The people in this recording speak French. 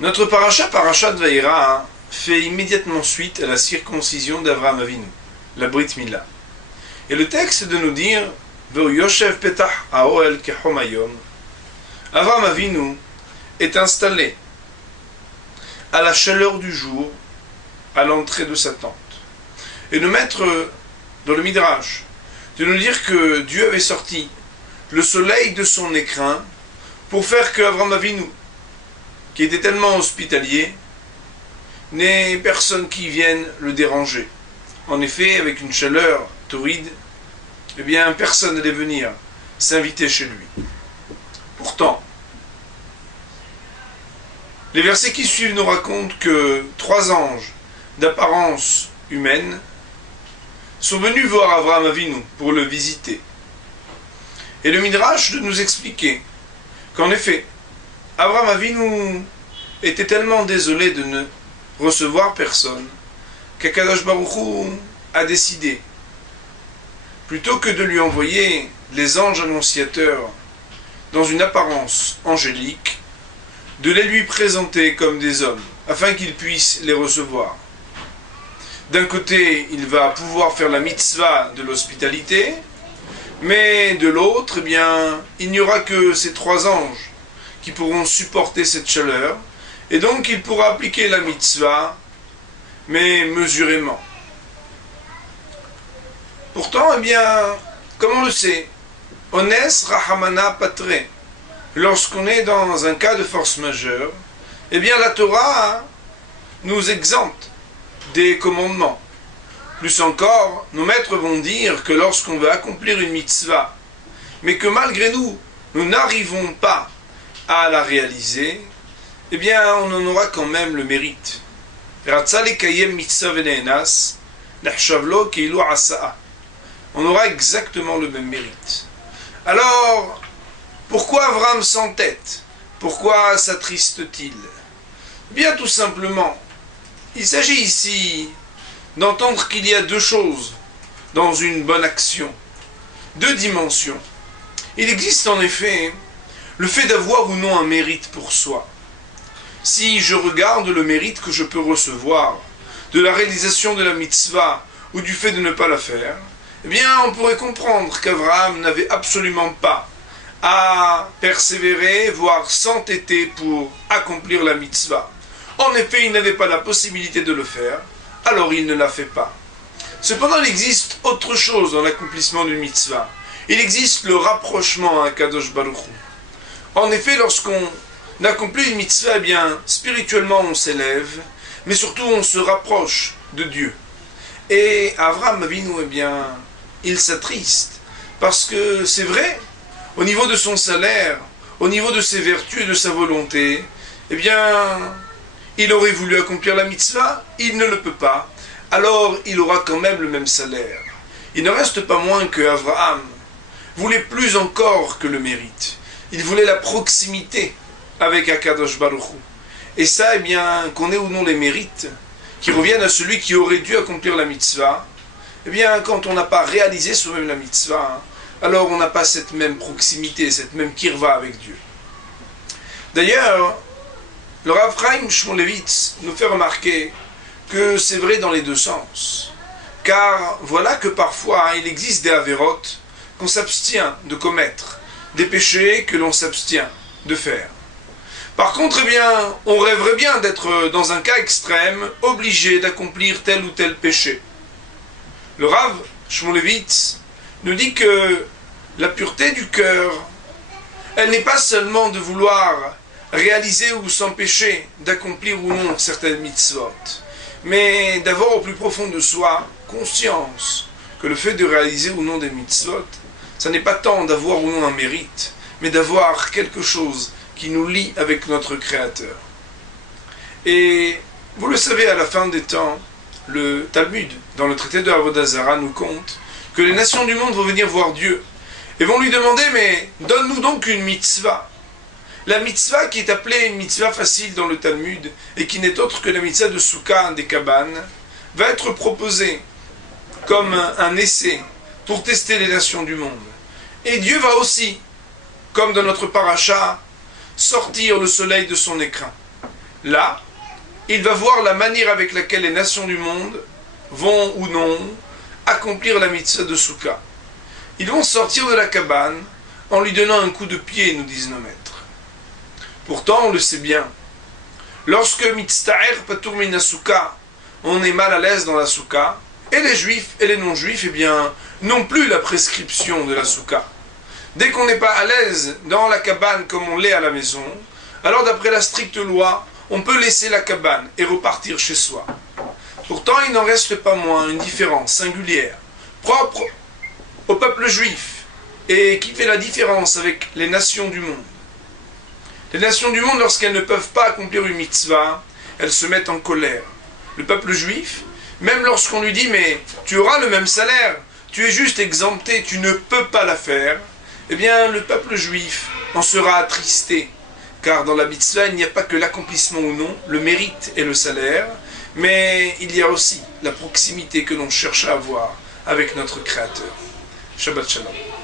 Notre parashat Vaïra, fait immédiatement suite à la circoncision d'Avraham Avinu, la Brit Mila. Et le texte de nous dire Yoshev petach haoel kechom hayom. Avraham Avinu est installé à la chaleur du jour à l'entrée de sa tente. Et de mettre dans le Midrash, de nous dire que Dieu avait sorti le soleil de son écrin pour faire que Avraham Avinu, qui était tellement hospitalier, n'ait personne qui vienne le déranger. En effet, avec une chaleur torride, eh bien, personne n'allait venir s'inviter chez lui. Pourtant, les versets qui suivent nous racontent que 3 anges d'apparence humaine sont venus voir Avraham Avinu pour le visiter. Et le Midrash de nous expliquer qu'en effet, Avraham Avinu était tellement désolé de ne recevoir personne qu'Akadosh Baruch Hu a décidé, plutôt que de lui envoyer les anges annonciateurs dans une apparence angélique, de les lui présenter comme des hommes, afin qu'il puisse les recevoir. D'un côté, il va pouvoir faire la mitzvah de l'hospitalité, mais de l'autre, eh bien, il n'y aura que ces 3 anges qui pourront supporter cette chaleur, et donc il pourra appliquer la mitzvah, mais mesurément. Pourtant, eh bien, comme on le sait, Ones Rahamana Patre, lorsqu'on est dans un cas de force majeure, eh bien la Torah nous exempte des commandements. Plus encore, nos maîtres vont dire que lorsqu'on veut accomplir une mitzvah, mais que malgré nous, nous n'arrivons pas à la réaliser, eh bien on en aura quand même le mérite. On aura exactement le même mérite. Alors, pourquoi Avraham s'entête? Pourquoi s'attriste-t-il? Bien tout simplement, il s'agit ici d'entendre qu'il y a 2 choses dans une bonne action, 2 dimensions. Il existe en effet le fait d'avoir ou non un mérite pour soi. Si je regarde le mérite que je peux recevoir de la réalisation de la mitzvah ou du fait de ne pas la faire, eh bien on pourrait comprendre qu'Avraham n'avait absolument pas à persévérer, voire s'entêter pour accomplir la mitzvah. En effet, il n'avait pas la possibilité de le faire, alors il ne l'a fait pas. Cependant, il existe autre chose dans l'accomplissement d'une mitzvah. Il existe le rapprochement à Kadosh Baruch Hu. En effet, lorsqu'on accomplit une mitzvah, eh bien, spirituellement on s'élève, mais surtout on se rapproche de Dieu. Et Avraham Avinu, eh bien, il s'attriste, parce que c'est vrai, au niveau de son salaire, au niveau de ses vertus et de sa volonté, eh bien, il aurait voulu accomplir la mitzvah, il ne le peut pas, alors il aura quand même le même salaire. Il ne reste pas moins que Avraham voulait plus encore que le mérite. Il voulait la proximité avec Akadosh Baruch Hu. Et ça, eh bien, qu'on ait ou non les mérites qui reviennent à celui qui aurait dû accomplir la mitzvah, eh bien, quand on n'a pas réalisé soi-même la mitzvah, alors on n'a pas cette même proximité, cette même kirva avec Dieu. D'ailleurs, le Rav Chaim Shmulevitz nous fait remarquer que c'est vrai dans les 2 sens. Car voilà que parfois il existe des avérotes qu'on s'abstient de commettre, des péchés que l'on s'abstient de faire. Par contre, eh bien, on rêverait bien d'être dans un cas extrême, obligé d'accomplir tel ou tel péché. Le Rav Shmulevitz nous dit que la pureté du cœur, elle n'est pas seulement de vouloir réaliser ou s'empêcher d'accomplir ou non certaines mitzvot, mais d'avoir au plus profond de soi conscience que le fait de réaliser ou non des mitzvot, ça n'est pas tant d'avoir ou non un mérite, mais d'avoir quelque chose qui nous lie avec notre Créateur. Et vous le savez, à la fin des temps, le Talmud, dans le traité de Avodah Zarah, nous conte que les nations du monde vont venir voir Dieu et vont lui demander, mais donne-nous donc une mitzvah. La mitzvah qui est appelée une mitzvah facile dans le Talmud et qui n'est autre que la mitzvah de Souka des cabanes, va être proposée comme un essai pour tester les nations du monde. Et Dieu va aussi, comme dans notre paracha, sortir le soleil de son écrin. là, il va voir la manière avec laquelle les nations du monde vont ou non accomplir la mitzvah de Souka. Ils vont sortir de la cabane en lui donnant un coup de pied, nous disent nos maîtres. Pourtant, on le sait bien, lorsque mitzta'er patur min Souka, on est mal à l'aise dans la Souka, et les juifs et les non-juifs, eh bien, n'ont plus la prescription de la Souka. Dès qu'on n'est pas à l'aise dans la cabane comme on l'est à la maison, alors d'après la stricte loi, on peut laisser la cabane et repartir chez soi. Pourtant, il n'en reste pas moins une différence singulière, propre au peuple juif, et qui fait la différence avec les nations du monde. Les nations du monde, lorsqu'elles ne peuvent pas accomplir une mitzvah, elles se mettent en colère. Le peuple juif, même lorsqu'on lui dit « mais tu auras le même salaire, tu es juste exempté, tu ne peux pas la faire », eh bien le peuple juif en sera attristé, car dans la mitzvah, il n'y a pas que l'accomplissement ou non, le mérite et le salaire, mais il y a aussi la proximité que l'on cherche à avoir avec notre Créateur. Shabbat Shalom.